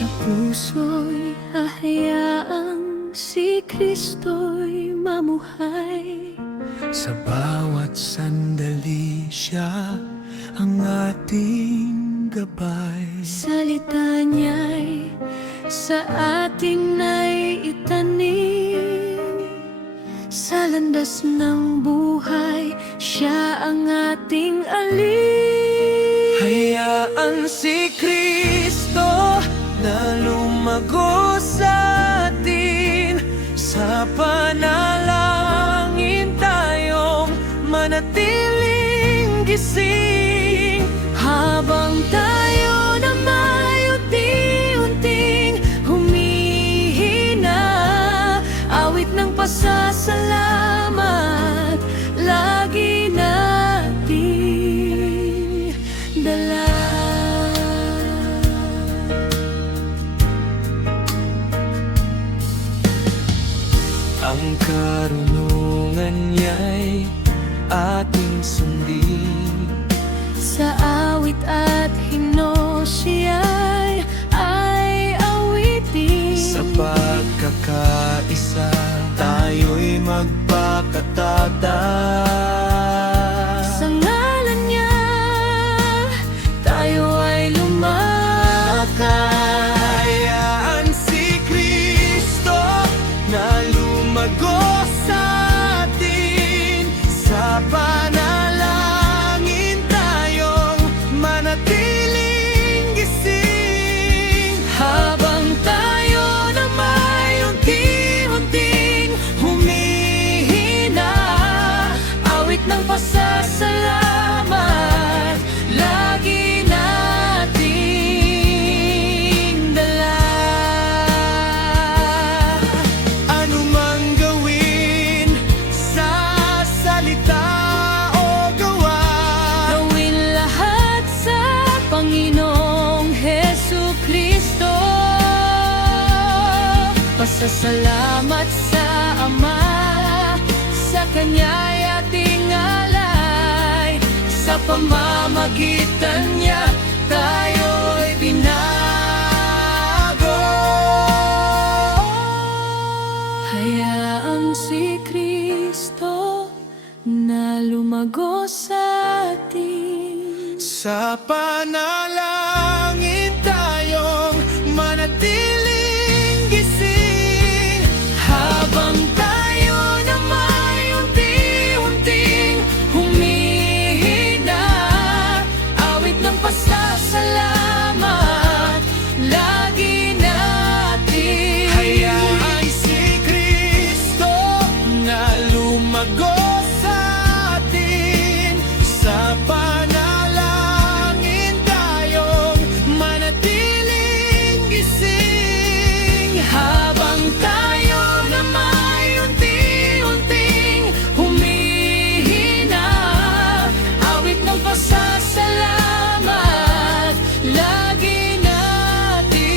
Sa puso'y hahayaang si Kristo'y mamuhay. Sa bawat sandali siya ang ating gabay. Salita niya'y sa ating naiitanim. Sa landas ng buhay, siya ang ating alin. Hayaan si Kristo na lumago sa atin. Sa panalangin tayong manatiling gising. Habang tayo na may unti-unting humihina, awit ng pasasalamat lagi nating dala. Ang karunungan niya'y ating sundin. Sa awit at himno siya'y ay awitin. Sa pagkakaisa tayo'y magpakatatag. Sa ngalan niya tayo ay lumakay. Hayaan si Kristo na lumago sa atin. Sa panalangin tayong manatiling gising. Habang tayo na may unti-unting humihina, awit ng pasasalamat lagi nating dala. Ano mang gawin sa salita o gawa, Gawin lahat sa Panginoong Hesukristo. Pasasalamat sa Ama, sa Kanya'y ating alay. Sa pamamagitan niya tayo'y binago. Hayaan si Kristo na lumago sa atin. sa panalangin tayong manatiling gising. Habang tayo na may unti-unting humihina, awit ng pasasalamat lagi natin. Hayaan si Kristo na lumago sa atin. Sa panalangin tayong manatiling gising. Habang tayo na may unti-unting humihina, awit ng pasasalamat lagi nating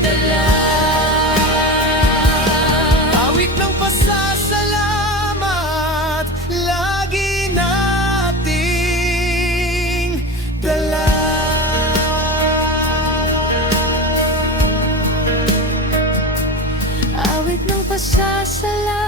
dala. Awit ng pasasalamat lagi nating dala. Awit ng pasasalamat